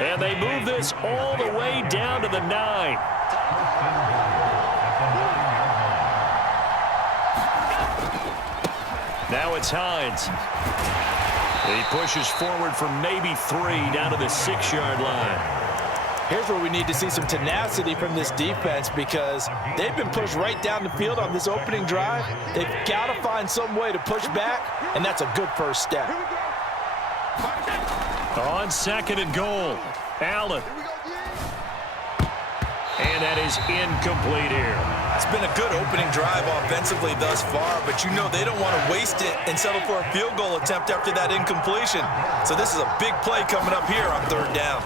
And they move this all the way down to the 9. Now it's Hines. He pushes forward for maybe 3 down to the 6-yard line. Here's where we need to see some tenacity from this defense because they've been pushed right down the field on this opening drive. They've got to find some way to push back, and that's a good first step. On 2nd and goal, Allen. And that is incomplete here. It's been a good opening drive offensively thus far, but you know they don't want to waste it and settle for a field goal attempt after that incompletion. So this is a big play coming up here on 3rd down.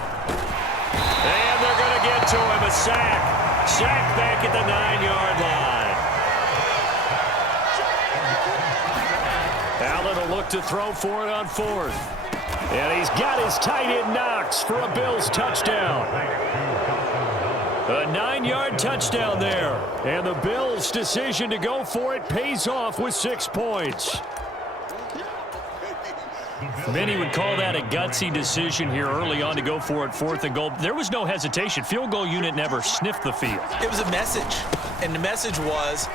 And they're going to get to him, a sack. Sack back at the 9-yard line. Allen will look to throw for it on 4th. And he's got his tight end Knox for a Bills touchdown. A 9-yard touchdown there. And the Bills' decision to go for it pays off with 6 points. Many would call that a gutsy decision here early on to go for it 4th and goal. There was no hesitation. Field goal unit never sniffed the field. It was a message, and the message was,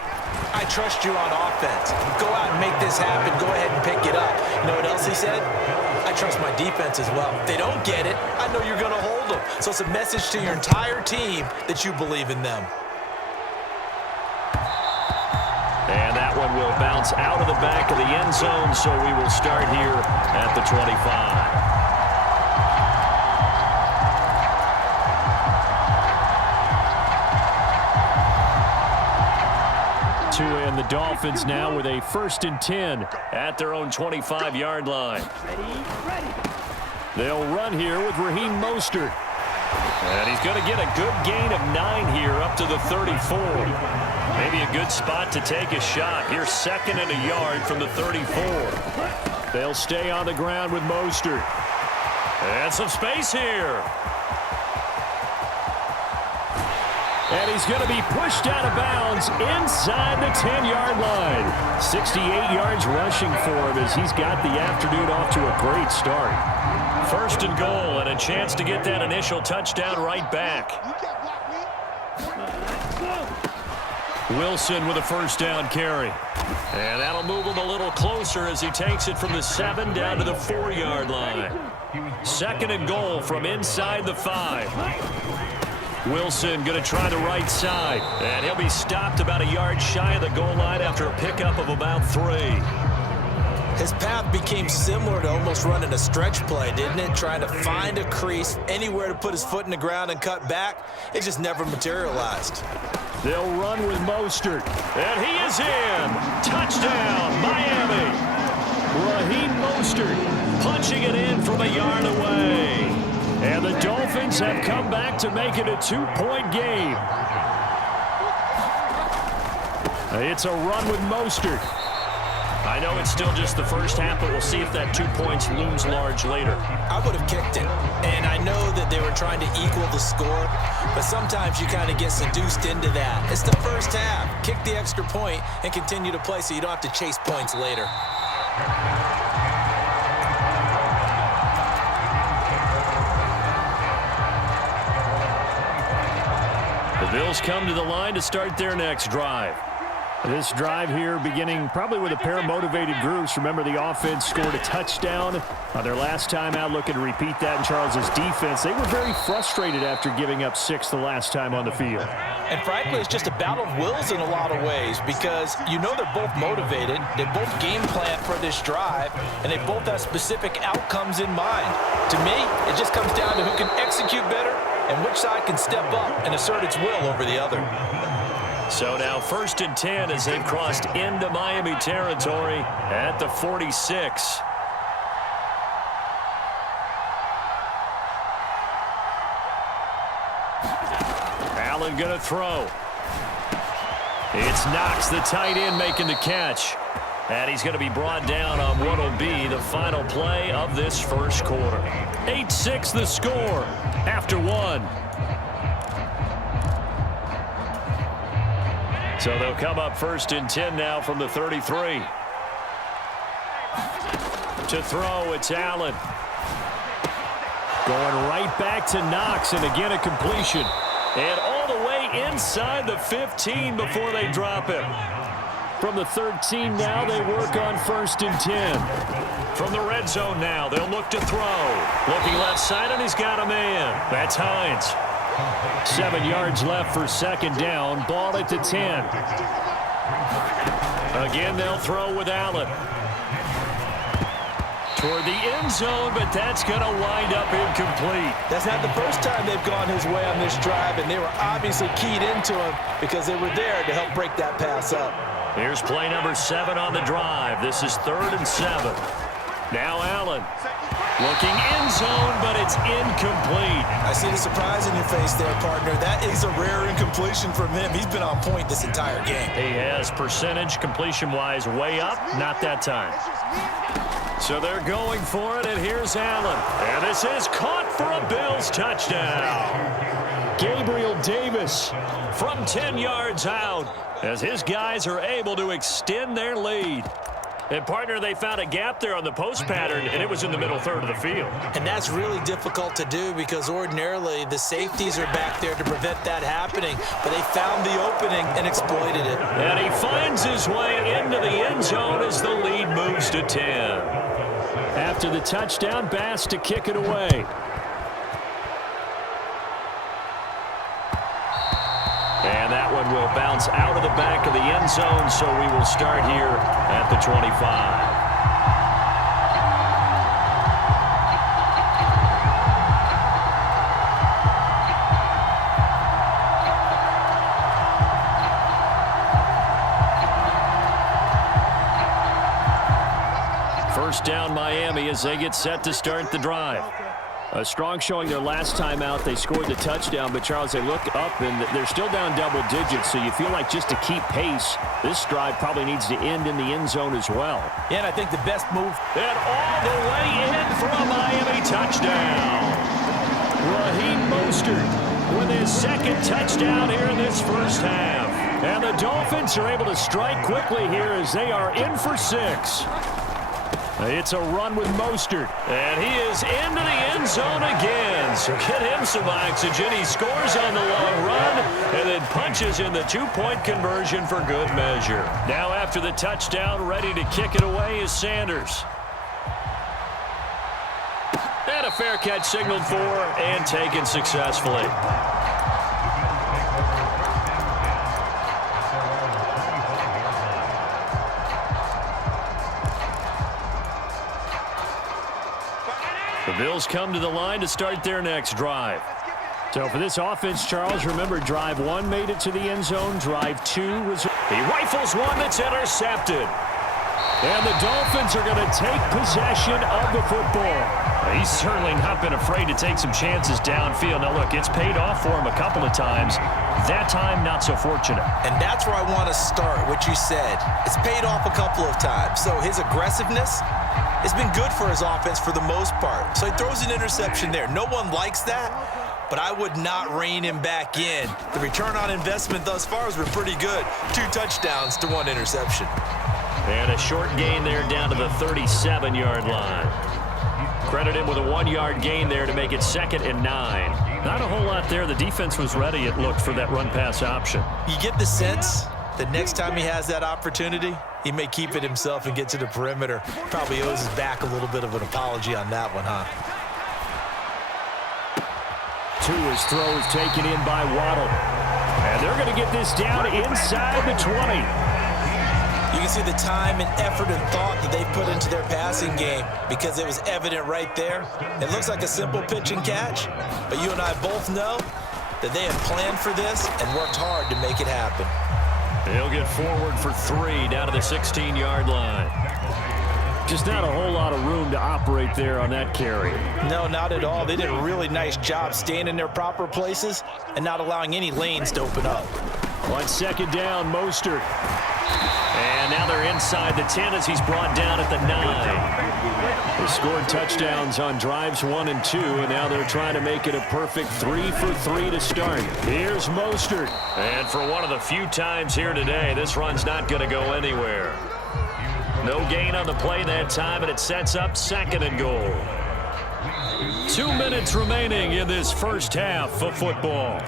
I trust you on offense. Go out and make this happen. Go ahead and pick it up. You know what else he said? I trust my defense as well. If they don't get it, I know you're going to hold them. So it's a message to your entire team that you believe in them. And that one will bounce out of the back of the end zone, so we will start here at the 25. And the Dolphins now with a 1st and 10 at their own 25-yard line. They'll run here with Raheem Mostert. And he's going to get a good gain of 9 here up to the 34. Maybe a good spot to take a shot. Here's 2nd and a yard from the 34. They'll stay on the ground with Mostert. And some space here. And he's going to be pushed out of bounds inside the 10-yard line. 68 yards rushing for him as he's got the afternoon off to a great start. 1st and goal and a chance to get that initial touchdown right back. Wilson with a 1st down carry. And that'll move him a little closer as he takes it from the 7 down to the 4-yard line. 2nd and goal from inside the 5. Wilson going to try the right side. And he'll be stopped about a yard shy of the goal line after a pickup of about 3. His path became similar to almost running a stretch play, didn't it? Trying to find a crease, anywhere to put his foot in the ground and cut back. It just never materialized. They'll run with Mostert. And he is in. Touchdown, Miami. Raheem Mostert punching it in from a yard away. And the Dolphins have come back to make it a 2-point game. It's a run with Mostert. I know it's still just the first half, but we'll see if that 2 points looms large later. I would have kicked it. And I know that they were trying to equal the score, but sometimes you kind of get seduced into that. It's the first half. Kick the extra point and continue to play so you don't have to chase points later. The Bills come to the line to start their next drive. This drive here beginning probably with a pair of motivated groups. Remember, the offense scored a touchdown on their last time out, looking to repeat that in Charles's defense. They were very frustrated after giving up 6 the last time on the field. And frankly, it's just a battle of wills in a lot of ways because you know they're both motivated, they both game plan for this drive, and they both have specific outcomes in mind. To me, it just comes down to who can execute better and which side can step up and assert its will over the other. So now 1st and 10 as they've crossed into Miami territory at the 46. Allen going to throw. It's Knox, the tight end, making the catch. And he's going to be brought down on what will be the final play of this first quarter. 8-6 the score after 1. So they'll come up 1st and 10 now from the 33. To throw, it's Allen. Going right back to Knox, and again a completion. And all the way inside the 15 before they drop it. From the 13 now, they work on 1st and 10. From the red zone now, they'll look to throw. Looking left side, and he's got a man. That's Hines. 7 yards left for 2nd down. Ball at the 10. Again, they'll throw with Allen. Toward the end zone, but that's going to wind up incomplete. That's not the first time they've gone his way on this drive, and they were obviously keyed into him because they were there to help break that pass up. Here's play number 7 on the drive. This is 3rd and 7. Now Allen looking end zone, but it's incomplete. I see the surprise in your face there, partner. That is a rare incompletion from him. He's been on point this entire game. He has percentage completion-wise way up, not that time. So they're going for it, and here's Allen. And this is caught for a Bills touchdown. Gabriel Davis from 10 yards out as his guys are able to extend their lead. And, partner, they found a gap there on the post pattern, and it was in the middle third of the field. And that's really difficult to do because ordinarily the safeties are back there to prevent that happening. But they found the opening and exploited it. And he finds his way into the end zone as the lead moves to 10. After the touchdown, Bass to kick it away. And that one will bounce out of the back of the end zone, so we will start here at the 25. First down Miami as they get set to start the drive. A strong showing their last time out. They scored the touchdown, but, Charles, they look up, and they're still down double digits, so you feel like just to keep pace, this drive probably needs to end in the end zone as well. Yeah, and I think the best move. And all the way in for a Miami touchdown. Raheem Mostert with his 2nd touchdown here in this first half. And the Dolphins are able to strike quickly here as they are in for 6. It's a run with Mostert, and he is into the end zone again. So get him some oxygen. He scores on the long run and then punches in the 2-point conversion for good measure. Now after the touchdown, ready to kick it away is Sanders. And a fair catch signaled for and taken successfully. The Bills come to the line to start their next drive. So for this offense, Charles, remember drive 1 made it to the end zone. Drive 2 was... He rifles one that's intercepted. And the Dolphins are going to take possession of the football. He's certainly not been afraid to take some chances downfield. Now, look, it's paid off for him a couple of times. That time, not so fortunate. And that's where I want to start, what you said. It's paid off a couple of times. So his aggressiveness has been good for his offense for the most part. So he throws an interception there. No one likes that, but I would not rein him back in. The return on investment thus far has been pretty good. 2 touchdowns to 1 interception. And a short gain there down to the 37-yard line. Credit him with a 1-yard gain there to make it 2nd and 9. Not a whole lot there. The defense was ready, it looked, for that run-pass option. You get the sense that next time he has that opportunity, he may keep it himself and get to the perimeter. Probably owes his back a little bit of an apology on that one, huh? Tua's throw is taken in by Waddle. And they're going to get this down inside the 20. You can see the time and effort and thought that they put into their passing game because it was evident right there. It looks like a simple pitch and catch, but you and I both know that they had planned for this and worked hard to make it happen. He'll get forward for 3 down to the 16-yard line. Just not a whole lot of room to operate there on that carry. No, not at all. They did a really nice job staying in their proper places and not allowing any lanes to open up. On 2nd down, Mostert. And now they're inside the 10 as he's brought down at the 9. They scored touchdowns on drives 1 and 2, and now they're trying to make it a perfect 3 for 3 to start. Here's Mostert. And for one of the few times here today, this run's not going to go anywhere. No gain on the play that time, and it sets up 2nd and goal. 2 minutes remaining in this first half of football.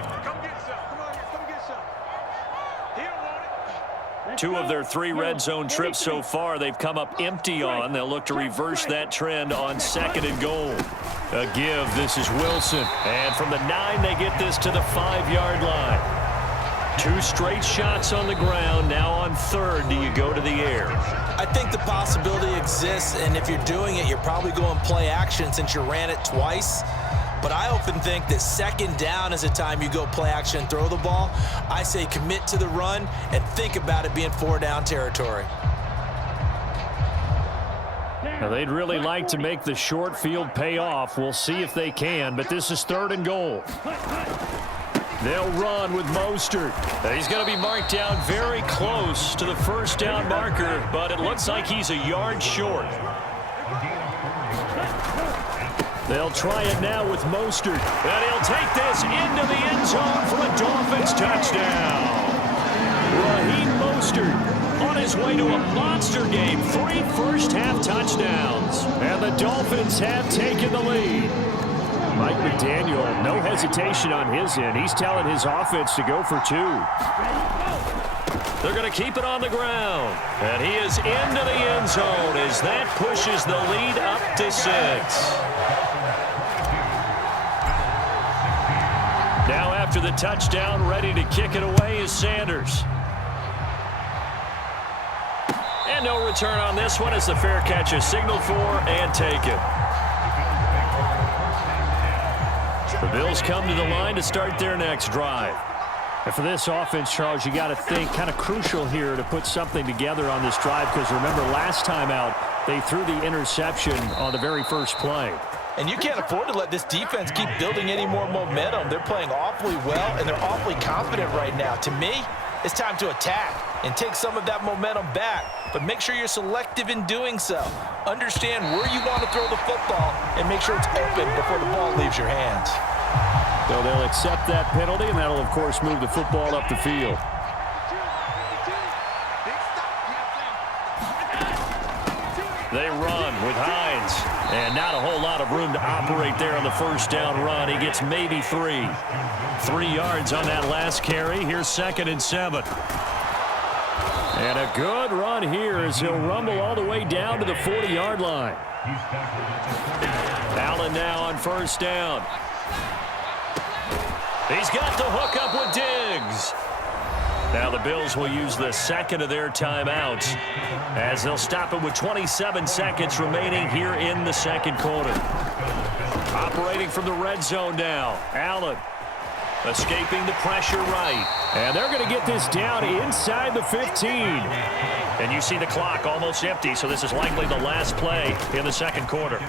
2 of their 3 red zone trips so far they've come up empty on. They'll look to reverse that trend on 2nd and goal. A give. This is Wilson. And from the 9, they get this to the 5-yard line. 2 straight shots on the ground. Now on 3rd, do you go to the air? I think the possibility exists, and if you're doing it, you're probably going play action since you ran it twice. But I often think that 2nd down is a time you go play action and throw the ball. I say commit to the run and think about it being 4-down territory. Now, they'd really like to make the short field pay off. We'll see if they can, but this is 3rd and goal. They'll run with Mostert. He's going to be marked down very close to the 1st down marker, but it looks like he's a yard short. They'll try it now with Mostert, and he'll take this into the end zone for a Dolphins touchdown. Raheem Mostert on his way to a monster game. 3 first-half touchdowns, and the Dolphins have taken the lead. Mike McDaniel, no hesitation on his end. He's telling his offense to go for 2. They're going to keep it on the ground. And he is into the end zone as that pushes the lead up to 6. Now after the touchdown, ready to kick it away is Sanders. And no return on this one as the fair catch is signaled for and taken. The Bills come to the line to start their next drive. And for this offense, Charles, you got to think kind of crucial here to put something together on this drive because remember last time out they threw the interception on the very first play. And you can't afford to let this defense keep building any more momentum. They're playing awfully well, and they're awfully confident right now. To me, it's time to attack and take some of that momentum back. But make sure you're selective in doing so. Understand where you want to throw the football and make sure it's open before the ball leaves your hands. So they'll accept that penalty, and that'll, of course, move the football up the field. They run with Hines. And not a whole lot of room to operate there on the 1st down run. He gets maybe 3. 3 yards on that last carry. Here's 2nd and 7. And a good run here as he'll rumble all the way down to the 40-yard line. Allen now on 1st down. He's got the hook up with Diggs. Now the Bills will use the 2nd of their timeouts as they'll stop it with 27 seconds remaining here in the 2nd quarter. Operating from the red zone now. Allen escaping the pressure right. And they're going to get this down inside the 15. And you see the clock almost empty, so this is likely the last play in the 2nd quarter.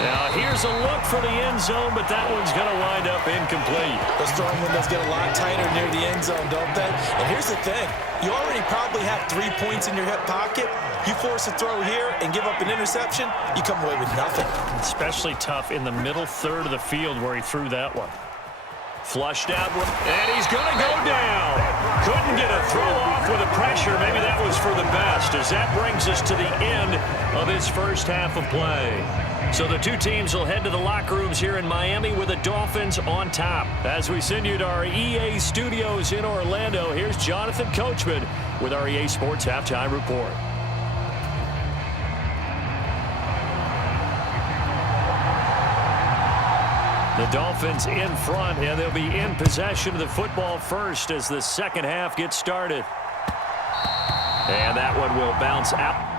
Now, here's a look for the end zone, but that one's going to wind up incomplete. Those throwing windows get a lot tighter near the end zone, don't they? And here's the thing. You already probably have 3 points in your hip pocket. You force a throw here and give up an interception, you come away with nothing. Especially tough in the middle 3rd of the field where he threw that one. Flushed out, and he's going to go down. Couldn't get a throw off with the pressure. Maybe that was for the best, as that brings us to the end of this first half of play. So the 2 teams will head to the locker rooms here in Miami with the Dolphins on top. As we send you to our EA studios in Orlando, here's Jonathan Coachman with our EA Sports Halftime Report. The Dolphins in front, and they'll be in possession of the football first as the 2nd half gets started. And that one will bounce out.